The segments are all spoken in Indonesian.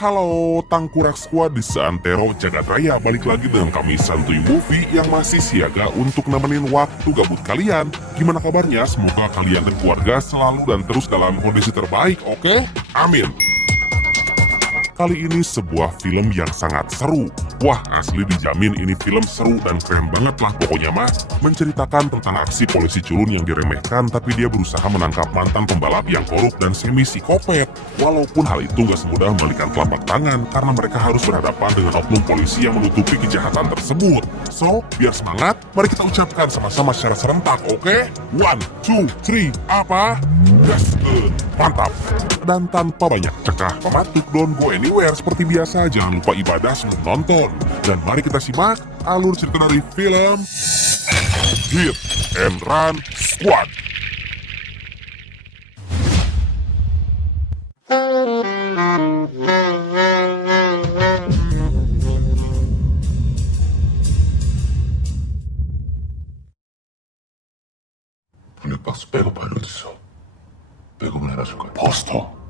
Halo, Tangkurak Squad di Seantero Jagat Raya balik lagi dengan kami Santuy Movie yang masih siaga untuk nemenin waktu gabut kalian. Gimana kabarnya? Semoga kalian dan keluarga selalu dan terus dalam kondisi terbaik, oke? Amin. Kali ini sebuah film yang sangat seru. Wah, asli dijamin ini film seru dan keren banget lah pokoknya mah. Menceritakan tentang aksi polisi culun yang diremehkan tapi dia berusaha menangkap mantan pembalap yang korup dan semi psikopat. Walaupun hal itu gak semudah membalikan telapak tangan karena mereka harus berhadapan dengan oknum polisi yang menutupi kejahatan tersebut. So, biar semangat, mari kita ucapkan sama-sama secara serentak, oke? 1, 2, 3, apa? Yes, good. Mantap. Dan tanpa banyak cekah pematuk, don't go anywhere. Seperti biasa, jangan lupa ibadah sebelum nonton. Dan mari kita simak alur cerita dari film Hit and Run Squad. 블랙박스 백업 파일 어딨어? 백업을 해놔줄 거야. 버스터.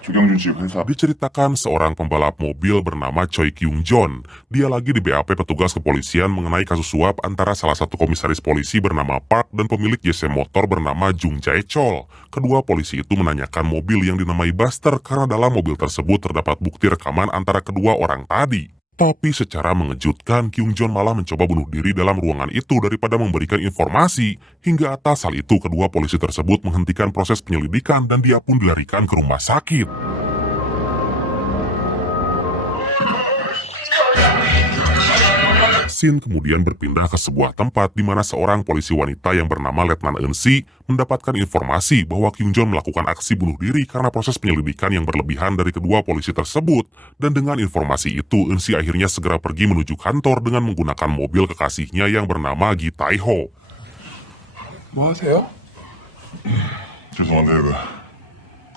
조경준 씨 회사. Diceritakan seorang pembalap mobil bernama Choi Kyung Jon. Dia lagi di BAP petugas kepolisian mengenai kasus suap antara salah satu komisaris polisi bernama Park dan pemilik JC Motor bernama Jung Jae Chol. Kedua polisi itu menanyakan mobil yang dinamai Buster karena dalam mobil tersebut terdapat bukti rekaman antara kedua orang tadi. Tapi secara mengejutkan, Kyung Jon malah mencoba bunuh diri dalam ruangan itu daripada memberikan informasi. Hingga atas hal itu, kedua polisi tersebut menghentikan proses penyelidikan dan dia pun dilarikan ke rumah sakit. Scene kemudian berpindah ke sebuah tempat di mana seorang polisi wanita yang bernama Letnan Eun-si mendapatkan informasi bahwa Kyung Jon melakukan aksi bunuh diri karena proses penyelidikan yang berlebihan dari kedua polisi tersebut. Dan dengan informasi itu, Eun-si akhirnya segera pergi menuju kantor dengan menggunakan mobil kekasihnya yang bernama Gi Tae-ho. 뭐 하세요? 죄송한데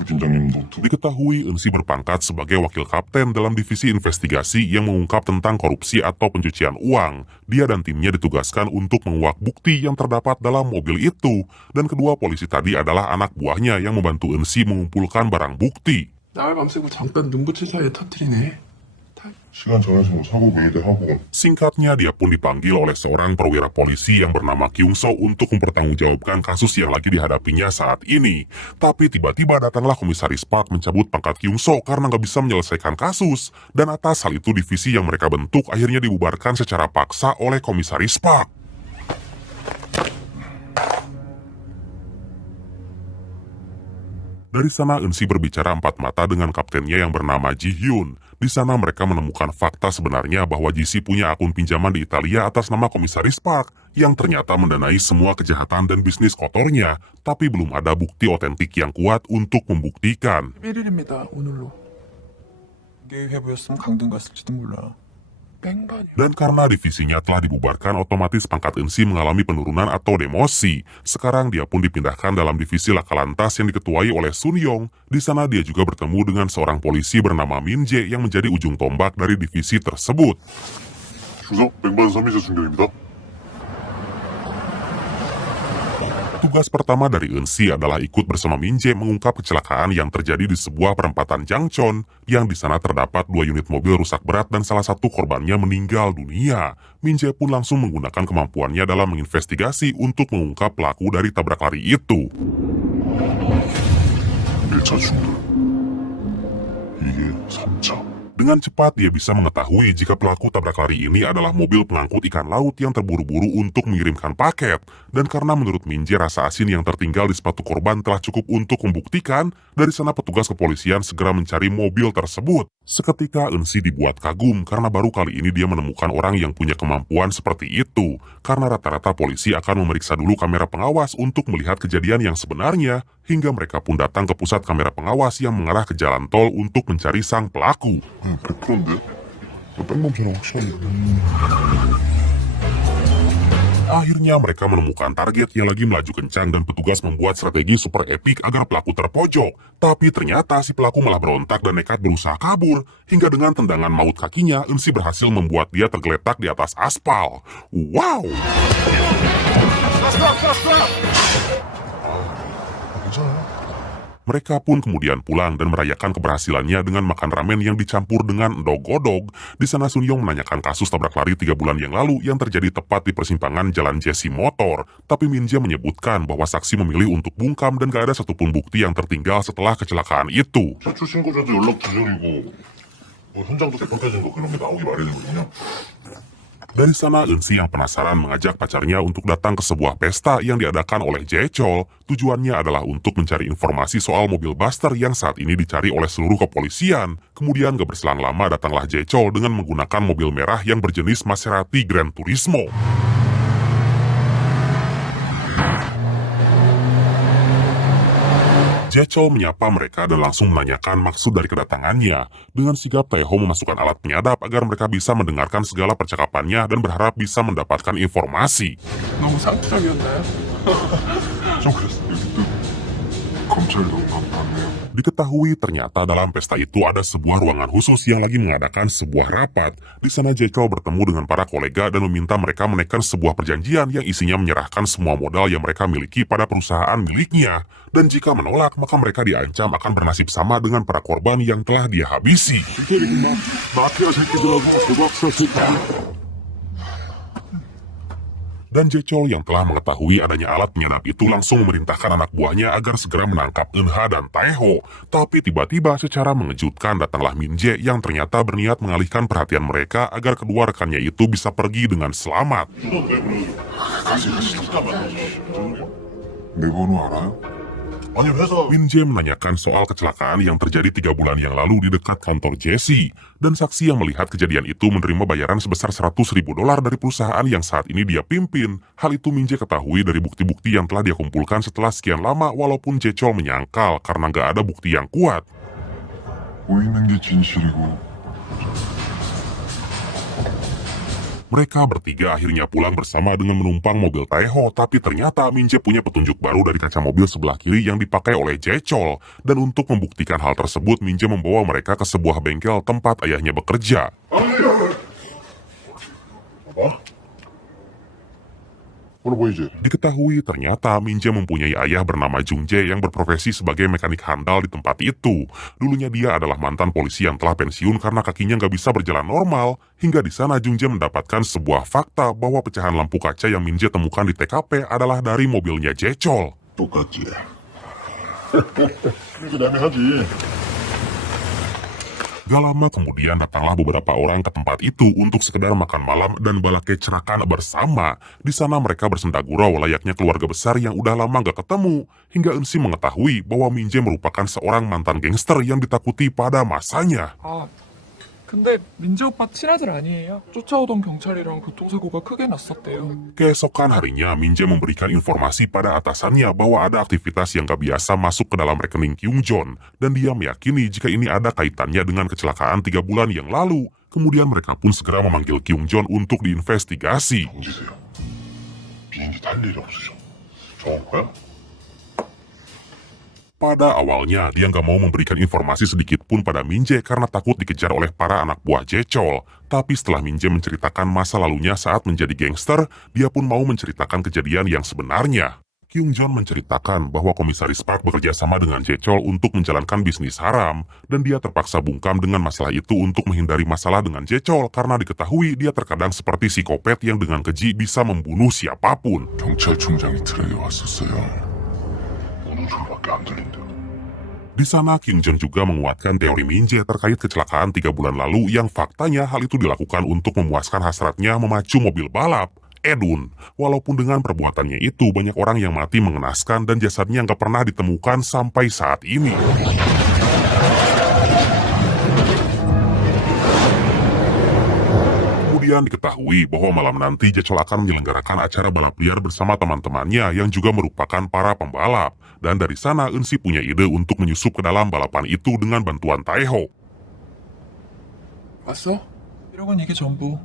부팀장님 노트. Diketahui Eun-si berpangkat sebagai wakil kapten dalam divisi investigasi yang mengungkap tentang korupsi atau pencucian uang. Dia dan timnya ditugaskan untuk menguak bukti yang terdapat dalam mobil itu. Dan kedua polisi tadi adalah anak buahnya yang membantu Eun-si mengumpulkan barang bukti. 날 밤새고 잠깐 눈 붙일 사이에 터뜨리네. 시간 정해서 뭐 사고 메이드 하고. Singkatnya, dia pun dipanggil oleh seorang perwira polisi yang bernama Kyung So untuk mempertanggungjawabkan kasus yang lagi dihadapinya saat ini. Tapi tiba-tiba datanglah komisaris Park mencabut pangkat Kyung So karena nggak bisa menyelesaikan kasus. Dan atas hal itu divisi yang mereka bentuk akhirnya dibubarkan secara paksa oleh komisaris Park. Dari sana Eun-si berbicara empat mata dengan kaptennya yang bernama Ji Hyun. Di sana mereka menemukan fakta sebenarnya bahwa Ji-si punya akun pinjaman di Italia atas nama komisaris Park yang ternyata mendanai semua kejahatan dan bisnis kotornya, tapi belum ada bukti otentik yang kuat untuk membuktikan. 1일입니다 오늘로. 이게 회부였으면 강등 갔을지도 몰라. 뺑반이야. Dan karena divisinya telah dibubarkan, otomatis pangkat Eun-si mengalami penurunan atau demosi. Sekarang dia pun dipindahkan dalam divisi Laka Lantas yang diketuai oleh Sun Yong. Di sana dia juga bertemu dengan seorang polisi bernama Min Jae yang menjadi ujung tombak dari divisi tersebut. 주석 뺑반 서미자 중견입니다. Tugas pertama dari Eun-si adalah ikut bersama Min Jae mengungkap kecelakaan yang terjadi di sebuah perempatan Jangchon, yang di sana terdapat 2 unit mobil rusak berat dan salah satu korbannya meninggal dunia. Min Jae pun langsung menggunakan kemampuannya dalam menginvestigasi untuk mengungkap pelaku dari tabrak lari itu. 1차 중돌. 이게 3차. Dengan cepat dia bisa mengetahui jika pelaku tabrak lari ini adalah mobil pengangkut ikan laut yang terburu-buru untuk mengirimkan paket. Dan karena menurut Min Jae rasa asin yang tertinggal di sepatu korban telah cukup untuk membuktikan, dari sana petugas kepolisian segera mencari mobil tersebut. Seketika Eun-si dibuat kagum karena baru kali ini dia menemukan orang yang punya kemampuan seperti itu. Karena rata-rata polisi akan memeriksa dulu kamera pengawas untuk melihat kejadian yang sebenarnya, hingga mereka pun datang ke pusat kamera pengawas yang mengarah ke jalan tol untuk mencari sang pelaku. 100%인데? 나 뺑범처럼 확실한데. Akhirnya mereka menemukan target yang lagi melaju kencang dan petugas membuat strategi super epik agar pelaku terpojok. Tapi ternyata si pelaku malah berontak dan nekat berusaha kabur. Hingga dengan tendangan maut kakinya, Eun-si berhasil membuat dia tergeletak di atas aspal. Wow! 괜찮아. Mereka pun kemudian pulang dan merayakan keberhasilannya dengan makan ramen yang dicampur dengan endog-godog. Di sana Sun Yong menanyakan kasus tabrak lari 3 bulan yang lalu yang terjadi tepat di persimpangan Jalan Jesse Motor. Tapi Min Jae menyebutkan bahwa saksi memilih untuk bungkam dan gak ada satupun bukti yang tertinggal setelah kecelakaan itu. 최초 신고자도 연락 두절이고 현장도 개판까지는 거 그런 게 나오기 마련이거든요. Dari sana, Eunsi yang penasaran mengajak pacarnya untuk datang ke sebuah pesta yang diadakan oleh Jae-chol. Tujuannya adalah untuk mencari informasi soal mobil Buster yang saat ini dicari oleh seluruh kepolisian. Kemudian gak berselang lama datanglah Jae-chol dengan menggunakan mobil merah yang berjenis Maserati Gran Turismo. Jae-chol menyapa mereka dan langsung menanyakan maksud dari kedatangannya. Dengan sigap Taeho memasukkan alat penyadap agar mereka bisa mendengarkan segala percakapannya dan berharap bisa mendapatkan informasi. 너무 상투적이었나요? 좀 그랬어요. 여기 또 검찰도 많네요. Diketahui ternyata dalam pesta itu ada sebuah ruangan khusus yang lagi mengadakan sebuah rapat. Di sana Jae-chol bertemu dengan para kolega dan meminta mereka menaikkan sebuah perjanjian yang isinya menyerahkan semua modal yang mereka miliki pada perusahaan miliknya. Dan jika menolak, maka mereka diancam akan bernasib sama dengan para korban yang telah dia habisi. 마피아 새끼들하고 도박사 새끼들. Dan Jae-chol yang telah mengetahui adanya alat penyadap itu langsung memerintahkan anak buahnya agar segera menangkap Eun-ha dan Taeho. Tapi tiba-tiba secara mengejutkan datanglah Min Jae yang ternyata berniat mengalihkan perhatian mereka agar kedua rekannya itu bisa pergi dengan selamat. 가시 내 번호 알아요? 아니 회사 Min Jae menanyakan soal kecelakaan yang terjadi 3 bulan yang lalu di dekat kantor Jesse. Dan saksi yang melihat kejadian itu menerima bayaran sebesar $100.000 dari perusahaan yang saat ini dia pimpin. Hal itu Min Jae ketahui dari bukti-bukti yang telah dia kumpulkan setelah sekian lama, walaupun Jae-chol menyangkal karena gak ada bukti yang kuat. 보이는 게 진실이고 Mereka bertiga akhirnya pulang bersama dengan menumpang mobil Taeho, tapi ternyata Min Jae punya petunjuk baru dari kaca mobil sebelah kiri yang dipakai oleh Jae-chol. Dan untuk membuktikan hal tersebut, Min Jae membawa mereka ke sebuah bengkel tempat ayahnya bekerja. apa? 번호 보이지? Diketahui ternyata Min Jae mempunyai ayah bernama Jung Jae yang berprofesi sebagai mekanik handal di tempat itu. Dulunya dia adalah mantan polisi yang telah pensiun karena kakinya nggak bisa berjalan normal. Hingga di sana Jung Jae mendapatkan sebuah fakta bahwa pecahan lampu kaca yang Min Jae temukan di TKP adalah dari mobilnya Jae-chol. 똑같지. 이렇게 남이 하지. Gak lama kemudian datanglah beberapa orang ke tempat itu untuk sekedar makan malam dan balakecerakan bersama. Di sana mereka bersendagurau layaknya keluarga besar yang udah lama gak ketemu. Hingga Eunsi mengetahui bahwa Min Jae merupakan seorang mantan gangster yang ditakuti pada masanya. 아, 근데 민재 오빠 친아들 아니에요? 쫓아오던 경찰이랑 교통사고가 크게 났었대요. Keesokan harinya, Min Jae memberikan informasi pada atasannya bahwa ada aktivitas yang gak biasa masuk ke dalam rekening Kyung Jon, dan dia meyakini jika ini ada kaitannya dengan kecelakaan 3 bulan yang lalu. Kemudian mereka pun segera memanggil Kyung Jon untuk diinvestigasi. 앉으세요. 비행기 탈 일이 없으셔. 좋은 거야? Pada awalnya, dia nggak mau memberikan informasi sedikit pun pada Min Jae karena takut dikejar oleh para anak buah Jae-chol. Tapi setelah Min Jae menceritakan masa lalunya saat menjadi gangster, dia pun mau menceritakan kejadian yang sebenarnya. Kyung Jon menceritakan bahwa Komisaris Park bekerja sama dengan Jae-chol untuk menjalankan bisnis haram, dan dia terpaksa bungkam dengan masalah itu untuk menghindari masalah dengan Jae-chol karena diketahui dia terkadang seperti psikopat yang dengan keji bisa membunuh siapapun. 경찰총장이 트랙에 왔었어요. 우는 소리밖에 안 들린대요. Di sana, Kyung Jon juga menguatkan teori Min Jae terkait kecelakaan 3 bulan lalu yang faktanya hal itu dilakukan untuk memuaskan hasratnya memacu mobil balap, Edun. Walaupun dengan perbuatannya itu, banyak orang yang mati mengenaskan dan jasadnya nggak pernah ditemukan sampai saat ini. Kemudian diketahui bahwa malam nanti Jae-chol akan menyelenggarakan acara balap liar bersama teman-temannya yang juga merupakan para pembalap. Dan dari sana Eunsi punya ide untuk menyusup ke dalam balapan itu dengan bantuan Taeho. 왔어? 1억 원 이게 전부.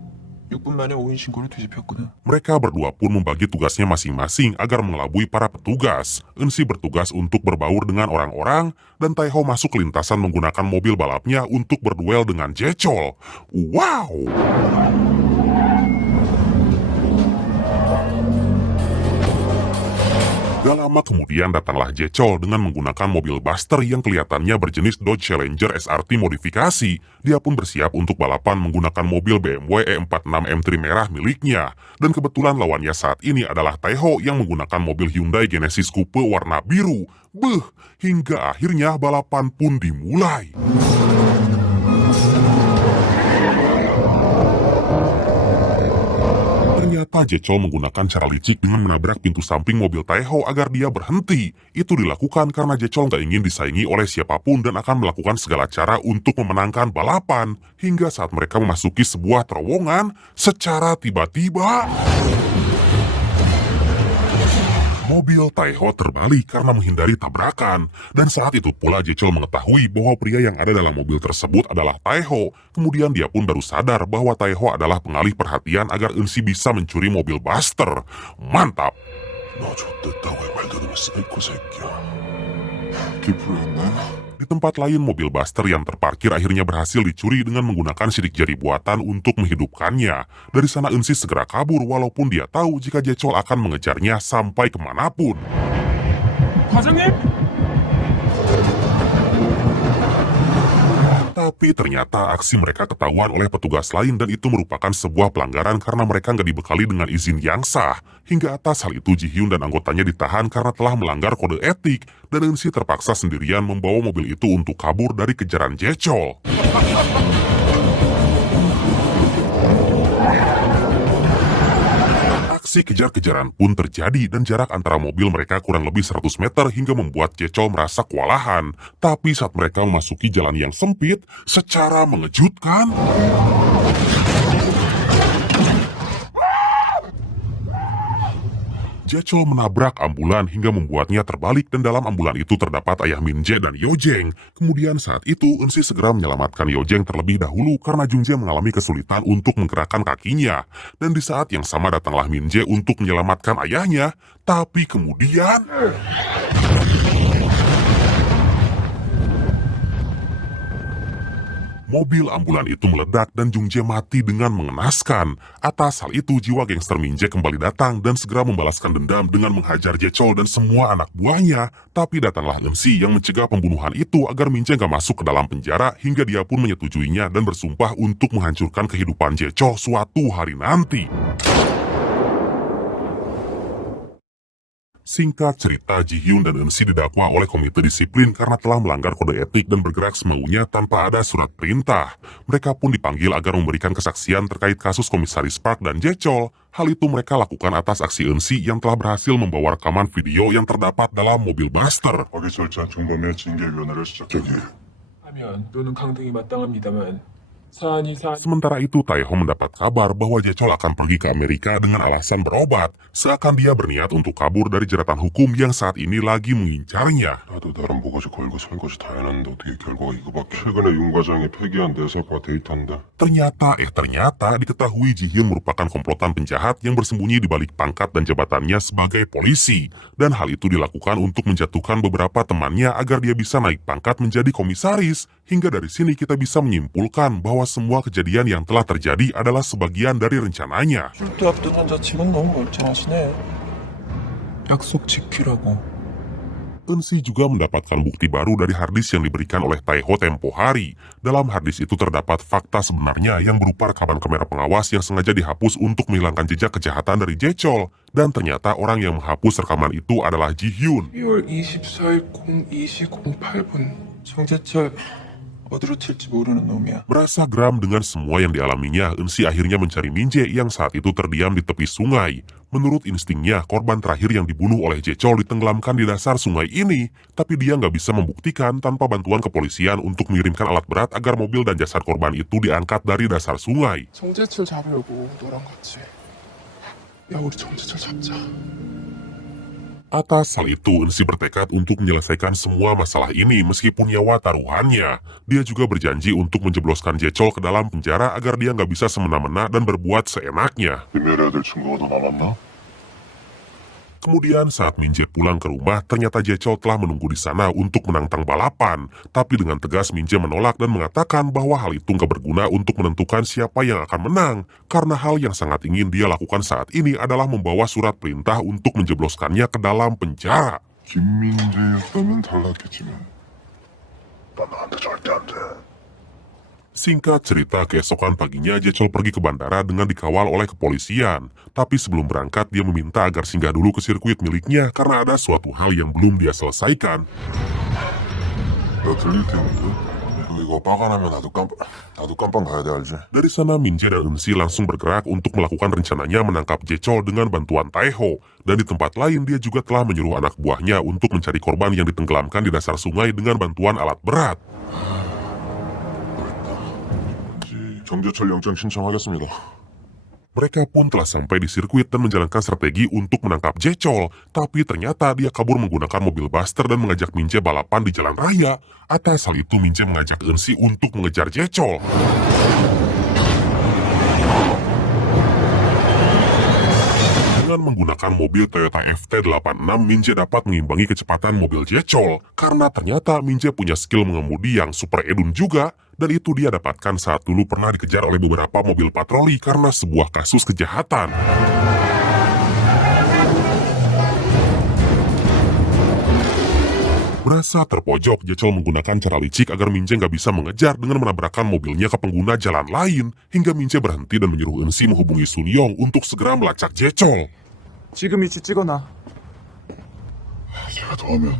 6분 만에 오인 신고를 뒤집혔거든. Mereka berdua pun membagi tugasnya masing-masing agar mengelabui para petugas. Eunsi bertugas untuk berbaur dengan orang-orang, dan Taeho masuk ke lintasan menggunakan mobil balapnya untuk berduel dengan Jae-chol. Wow! Gak lama kemudian datanglah Jecol dengan menggunakan mobil Buster yang kelihatannya berjenis Dodge Challenger SRT modifikasi. Dia pun bersiap untuk balapan menggunakan mobil BMW E46 M3 merah miliknya. Dan kebetulan lawannya saat ini adalah Taeho yang menggunakan mobil Hyundai Genesis Coupe warna biru. Hingga akhirnya balapan pun dimulai. Ternyata Jecol menggunakan cara licik dengan menabrak pintu samping mobil Taeho agar dia berhenti. Itu dilakukan karena Jecol gak ingin disaingi oleh siapapun dan akan melakukan segala cara untuk memenangkan balapan. Hingga saat mereka memasuki sebuah terowongan, secara tiba-tiba mobil Taeho terbalik karena menghindari tabrakan. Dan saat itu pula Jecol mengetahui bahwa pria yang ada dalam mobil tersebut adalah Taeho. Kemudian dia pun baru sadar bahwa Taeho adalah pengalih perhatian agar Eunsi bisa mencuri mobil Buster. Mantap! 너 좆됐다고 해 말 들으면 사이코 새끼야. 기프했네? Di tempat lain, mobil Buster yang terparkir akhirnya berhasil dicuri dengan menggunakan sidik jari buatan untuk menghidupkannya. Dari sana Eunsi segera kabur walaupun dia tahu jika Jecol akan mengejarnya sampai kemanapun. 과장님? Tapi ternyata aksi mereka ketahuan oleh petugas lain dan itu merupakan sebuah pelanggaran karena mereka nggak dibekali dengan izin yang sah. Hingga atas hal itu Ji Hyun dan anggotanya ditahan karena telah melanggar kode etik dan Eunsi terpaksa sendirian membawa mobil itu untuk kabur dari kejaran Jecol. Aksi kejar-kejaran pun terjadi dan jarak antara mobil mereka kurang lebih 100 meter hingga membuat Jecol merasa kewalahan. Tapi saat mereka memasuki jalan yang sempit, secara mengejutkan, Jecol menabrak ambulan hingga membuatnya terbalik dan dalam ambulan itu terdapat ayah Min-jae dan Yo-jeng. Kemudian saat itu Eunsi segera menyelamatkan Yo-jeng terlebih dahulu karena Jung-jae mengalami kesulitan untuk menggerakkan kakinya. Dan di saat yang sama datanglah Min-jae untuk menyelamatkan ayahnya. Tapi kemudian mobil ambulan itu meledak dan Jung-jae mati dengan mengenaskan. Atas hal itu, jiwa gangster Min-jae kembali datang dan segera membalaskan dendam dengan menghajar Jecol dan semua anak buahnya. Tapi datanglah Eunsi yang mencegah pembunuhan itu agar Min-jae gak masuk ke dalam penjara hingga dia pun menyetujuinya dan bersumpah untuk menghancurkan kehidupan Jecol suatu hari nanti. Singkat cerita, Ji Hyun dan Eunsi didakwa oleh komite disiplin karena telah melanggar kode etik dan bergerak semaunya tanpa ada surat perintah. Mereka pun dipanggil agar memberikan kesaksian terkait kasus Komisaris Park dan Jecol. Hal itu mereka lakukan atas aksi Eunsi yang telah berhasil membawa rekaman video yang terdapat dalam mobil Buster. 거기 절차 중범의 징계위원회를 시작해. 하면 또는 강등이 마땅합니다만 사안이 Sementara itu, Taeho mendapat kabar bahwa Jecol akan pergi ke Amerika dengan alasan berobat, seakan dia berniat untuk kabur dari jeratan hukum yang saat ini lagi mengincarnya. 나도 나름 뭐가지 걸고 산 것이 다양한데 어떻게 결과가 이거밖에. 최근에 윤 과장이 폐기한 내사과 데이터인데. Ternyata diketahui Ji Hyun merupakan komplotan penjahat yang bersembunyi di balik pangkat dan jabatannya sebagai polisi. Dan hal itu dilakukan untuk menjatuhkan beberapa temannya agar dia bisa naik pangkat menjadi komisaris. Hingga dari sini kita bisa menyimpulkan bahwa semua kejadian yang telah terjadi adalah sebagian dari rencananya. 출두 앞두던 자책은 너무 멀쩡하시네. 약속 지키라고. Eunsi juga mendapatkan bukti baru dari harddisk yang diberikan oleh Taeho tempo hari. Dalam harddisk itu terdapat fakta sebenarnya yang berupa rekaman kamera pengawas yang sengaja dihapus untuk menghilangkan jejak kejahatan dari Jecol. Dan ternyata orang yang menghapus rekaman itu adalah Ji Hyun. 12월 24일 02시 08분 정재철 어디로 튈지 모르는 놈이야. Merasa geram dengan semua yang dialaminya, Eunsi akhirnya mencari Min-jae yang saat itu terdiam di tepi sungai. Menurut instingnya, korban terakhir yang dibunuh oleh Jecol ditenggelamkan di dasar sungai ini, tapi dia nggak bisa membuktikan tanpa bantuan kepolisian untuk mengirimkan alat berat agar mobil dan jasad korban itu diangkat dari dasar sungai. 정재철 잡으려고 너랑 같이. 야 우리 정재철 잡자. Atas hal itu, Eunsi bertekad untuk menyelesaikan semua masalah ini meskipun nyawa taruhannya. Dia juga berjanji untuk menjebloskan Jecol ke dalam penjara agar dia nggak bisa semena-mena dan berbuat seenaknya. 비밀해야 될 증거가 더 남았나? Kemudian saat Minje pulang ke rumah, ternyata Jecol telah menunggu di sana untuk menantang balapan. Tapi dengan tegas Minje menolak dan mengatakan bahwa hal itu nggak berguna untuk menentukan siapa yang akan menang. Karena hal yang sangat ingin dia lakukan saat ini adalah membawa surat perintah untuk menjebloskannya ke dalam penjara. 김민재였다면 달랐겠지만 난 나한테 절대 안 돼. Singkat cerita, keesokan paginya Jecol pergi ke bandara dengan dikawal oleh kepolisian. Tapi sebelum berangkat, dia meminta agar singgah dulu ke sirkuit miliknya karena ada suatu hal yang belum dia selesaikan. 나 들릴 테는데 이거 빠가 나면 나도 깜빵 가야 돼 알지? Dari sana Minje dan Eunsi langsung bergerak untuk melakukan rencananya menangkap Jecol dengan bantuan Taeho. Dan di tempat lain dia juga telah menyuruh anak buahnya untuk mencari korban yang ditenggelamkan di dasar sungai dengan bantuan alat berat. 정재철 영장 신청하겠습니다. Mereka pun telah sampai di sirkuit dan menjalankan strategi untuk menangkap Jecol. Tapi ternyata dia kabur menggunakan mobil Buster dan mengajak Minje balapan di jalan raya. Atas hal itu Minje mengajak Eunsi untuk mengejar Jecol. Dengan menggunakan mobil Toyota FT86, Minje dapat mengimbangi kecepatan mobil Jecol. Karena ternyata Minje punya skill mengemudi yang super edun juga. Dan itu dia dapatkan saat dulu pernah dikejar oleh beberapa mobil patroli karena sebuah kasus kejahatan. Merasa terpojok, Jecol menggunakan cara licik agar Minje nggak bisa mengejar dengan menabrakkan mobilnya ke pengguna jalan lain, hingga Minje berhenti dan menyuruh Eunsi menghubungi Sun Yong untuk segera melacak Jecol. 지금 위치 찍어놔. 제가 더하면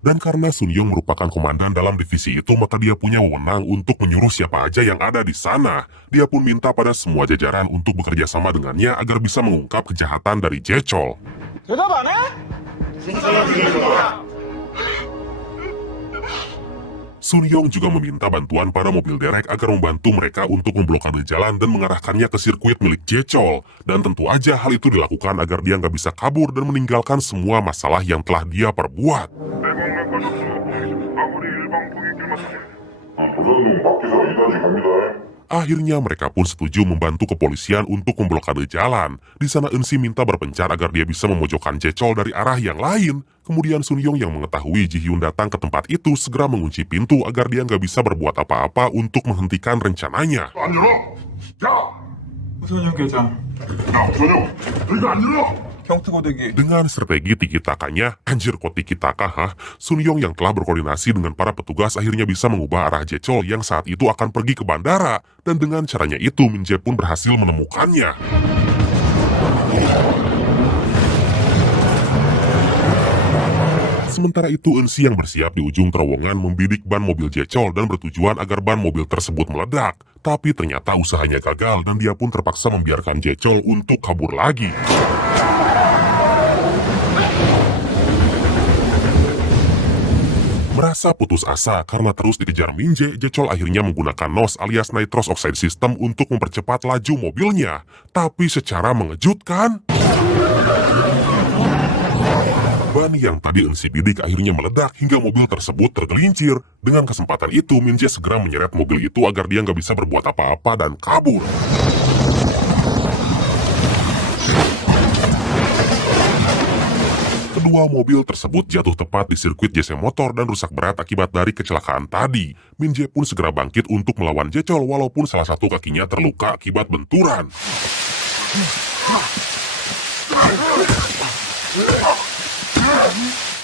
Dan karena Sun Yong merupakan komandan dalam divisi itu, maka dia punya wewenang untuk menyuruh siapa aja yang ada di sana. Dia pun minta pada semua jajaran untuk bekerja sama dengannya agar bisa mengungkap kejahatan dari Jecol. 대답 안 해? Sun Yong juga meminta bantuan pada mobil derek agar membantu mereka untuk memblokade jalan dan mengarahkannya ke sirkuit milik Jecol. Dan tentu aja hal itu dilakukan agar dia nggak bisa kabur dan meninggalkan semua masalah yang telah dia perbuat. 도전은 밖에서 이다지 갑니다. Akhirnya mereka pun setuju membantu kepolisian untuk memblokade jalan. Di sana Eunsi minta berpencar agar dia bisa memojokkan Jecol dari arah yang lain. Kemudian Sun Yong yang mengetahui Ji Hyun datang ke tempat itu segera mengunci pintu agar dia nggak bisa berbuat apa-apa untuk menghentikan rencananya. 안 열어! 야! 우선영 계장, 야, 전영! 너 이거 안 열어! 경특고대기. Dengan strategi tiki-takanya, anjir kok tiki-taka hah? Sun Yong yang telah berkoordinasi dengan para petugas akhirnya bisa mengubah arah Jecol yang saat itu akan pergi ke bandara. Dan dengan caranya itu, Minje pun berhasil menemukannya. Sementara itu Eunsi yang bersiap di ujung terowongan membidik ban mobil Jecol dan bertujuan agar ban mobil tersebut meledak. Tapi ternyata usahanya gagal dan dia pun terpaksa membiarkan Jecol untuk kabur lagi. Merasa putus asa karena terus dikejar Minje, Jecol akhirnya menggunakan NOS alias Nitrous Oxide System untuk mempercepat laju mobilnya. Tapi secara mengejutkan, ban yang tadi Eunsi bidik akhirnya meledak hingga mobil tersebut tergelincir. Dengan kesempatan itu, Minje segera menyeret mobil itu agar dia nggak bisa berbuat apa-apa dan kabur. Kedua mobil tersebut jatuh tepat di sirkuit JC Motor dan rusak berat akibat dari kecelakaan tadi. Minje pun segera bangkit untuk melawan Jecol walaupun salah satu kakinya terluka akibat benturan.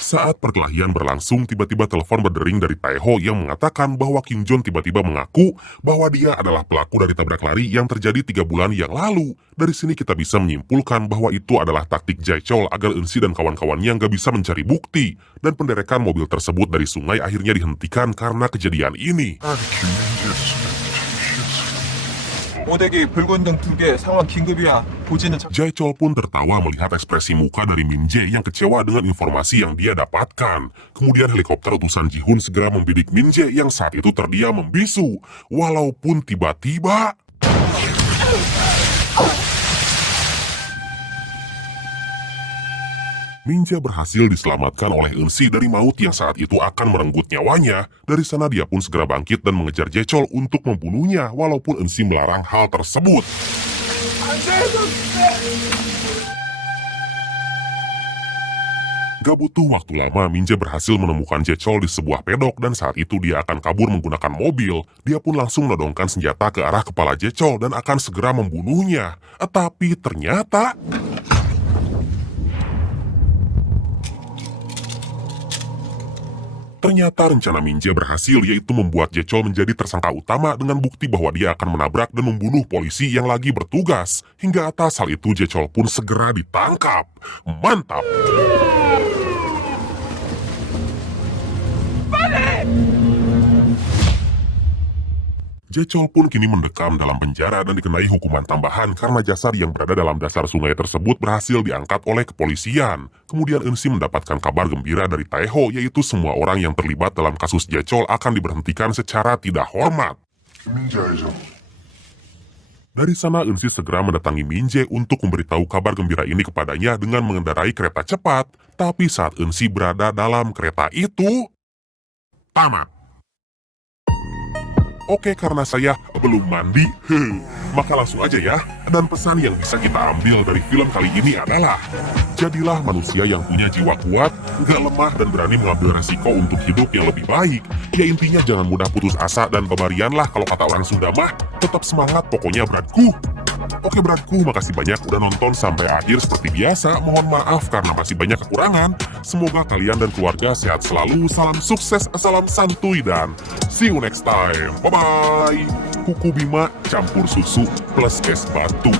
Saat perkelahian berlangsung, tiba-tiba telepon berdering dari Taeho yang mengatakan bahwa Kim Jon tiba-tiba mengaku bahwa dia adalah pelaku dari tabrak lari yang terjadi 3 bulan yang lalu. Dari sini kita bisa menyimpulkan bahwa itu adalah taktik Jecol agar Eunsi dan kawan-kawannya nggak bisa mencari bukti. Dan penderekan mobil tersebut dari sungai akhirnya dihentikan karena kejadian ini. 오대기 붉은 등 2개 상황 긴급이야. 보지는 Jecol pun tertawa melihat ekspresi muka dari Minje yang kecewa dengan informasi yang dia dapatkan. Kemudian helikopter utusan Ji-Hoon segera membidik Minje yang saat itu terdiam membisu. Walaupun tiba-tiba Minje berhasil diselamatkan oleh Eunsi dari maut yang saat itu akan merenggut nyawanya. Dari sana dia pun segera bangkit dan mengejar Jecol untuk membunuhnya walaupun Eunsi melarang hal tersebut. Gak butuh waktu lama, Minje berhasil menemukan Jecol di sebuah pedok dan saat itu dia akan kabur menggunakan mobil. Dia pun langsung menodongkan senjata ke arah kepala Jecol dan akan segera membunuhnya. Tapi ternyata... Ternyata rencana Minje berhasil, yaitu membuat Jecol menjadi tersangka utama dengan bukti bahwa dia akan menabrak dan membunuh polisi yang lagi bertugas. Hingga atas hal itu Jecol pun segera ditangkap. Mantap! Jecol pun kini mendekam dalam penjara dan dikenai hukuman tambahan karena jasad yang berada dalam dasar sungai tersebut berhasil diangkat oleh kepolisian. Kemudian Eunsi mendapatkan kabar gembira dari Taeho, yaitu semua orang yang terlibat dalam kasus Jecol akan diberhentikan secara tidak hormat. 김민재 알죠? Dari sana Eunsi segera mendatangi Minje untuk memberitahu kabar gembira ini kepadanya dengan mengendarai kereta cepat. Tapi saat Eunsi berada dalam kereta itu... tamat. Oke, karena saya belum mandi, maka langsung aja ya. Dan pesan yang bisa kita ambil dari film kali ini adalah, jadilah manusia yang punya jiwa kuat, gak lemah dan berani mengambil resiko untuk hidup yang lebih baik. Ya intinya jangan mudah putus asa dan kebarianlah kalau kata orang Sunda mah. Tetap semangat pokoknya bratku. Oke bratku, makasih banyak udah nonton sampai akhir. Seperti biasa, mohon maaf karena masih banyak kekurangan. Semoga kalian dan keluarga sehat selalu. Salam sukses, salam santuy, dan see you next time. Bye-bye. Kuku Bima campur susu plus es batu.